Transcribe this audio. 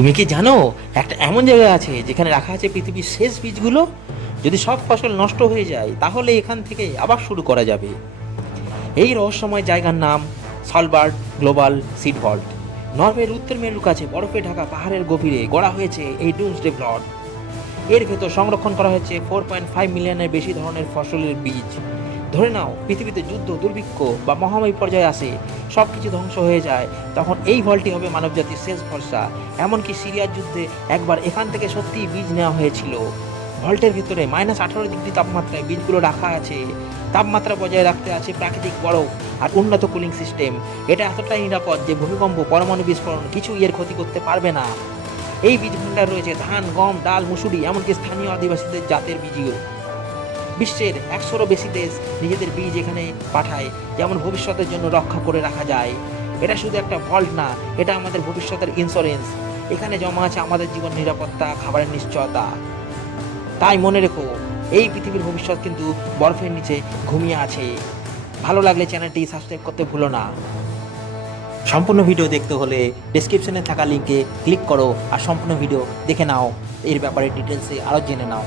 তুমি কি জানো একটা এমন জায়গা আছে যেখানে রাখা আছে পৃথিবীর শেষ বীজগুলো? যদি সব ফসল নষ্ট হয়ে যায় তাহলে এখান থেকে আবার শুরু করা যাবে। এই রহস্যময় জায়গার নাম সলবার্ড গ্লোবাল সিড ভল্ট। নরওয়ের উত্তর মেরুর কাছে বরফে ঢাকা পাহাড়ের গভীরে গড়া হয়েছে এই ডুমসডে ভল্ট। এর ভেতর সংরক্ষণ করা হয়েছে 4.5 মিলিয়নের বেশি ধরনের ফসলের বীজ। ধরে নাও পৃথিবীতে যুদ্ধ, দুর্ভিক্ষ বা মহামারী পর্যায়ে আসে, সব কিছু ধ্বংস হয়ে যায়, তখন এই ভল্টই হবে মানবজাতির শেষ ভরসা। এমনকি সিরিয়ার যুদ্ধে একবার এখান থেকে সত্যিই বীজ নেওয়া হয়েছিল। ভল্টের ভিতরে -18 ডিগ্রি তাপমাত্রায় বীজগুলো রাখা আছে। তাপমাত্রা বজায় রাখতে আছে প্রাকৃতিক বরফ আর উন্নত কুলিং সিস্টেম। এটা এতটাই নিরাপদ যে ভূমিকম্প, পরমাণু বিস্ফোরণ কিছু এর ক্ষতি করতে পারবে না। এই বীজ ভাণ্ডার রয়েছে ধান, গম, ডাল, মুসুরি, এমনকি স্থানীয় আদিবাসীদের জাতের বীজও। বিশ্বের 100-রও বেশি দেশ নিজেদের বীজ এখানে পাঠায়, যেমন ভবিষ্যতের জন্য রক্ষা করে রাখা যায়। এটা শুধু একটা ভল্ট না, এটা আমাদের ভবিষ্যতের ইন্স্যুরেন্স। এখানে জমা আছে আমাদের জীবন নিরাপত্তা, খাবারের নিশ্চয়তা। তাই মনে রেখো, এই পৃথিবীর ভবিষ্যৎ কিন্তু বরফের নিচে ঘুমিয়ে আছে। ভালো লাগলে চ্যানেলটি সাবস্ক্রাইব করতে ভুলো না। সম্পূর্ণ ভিডিও দেখতে হলে ডেসক্রিপশনে থাকা লিঙ্কে ক্লিক করো আর সম্পূর্ণ ভিডিও দেখে নাও, এর ব্যাপারে ডিটেলসে আরও জেনে নাও।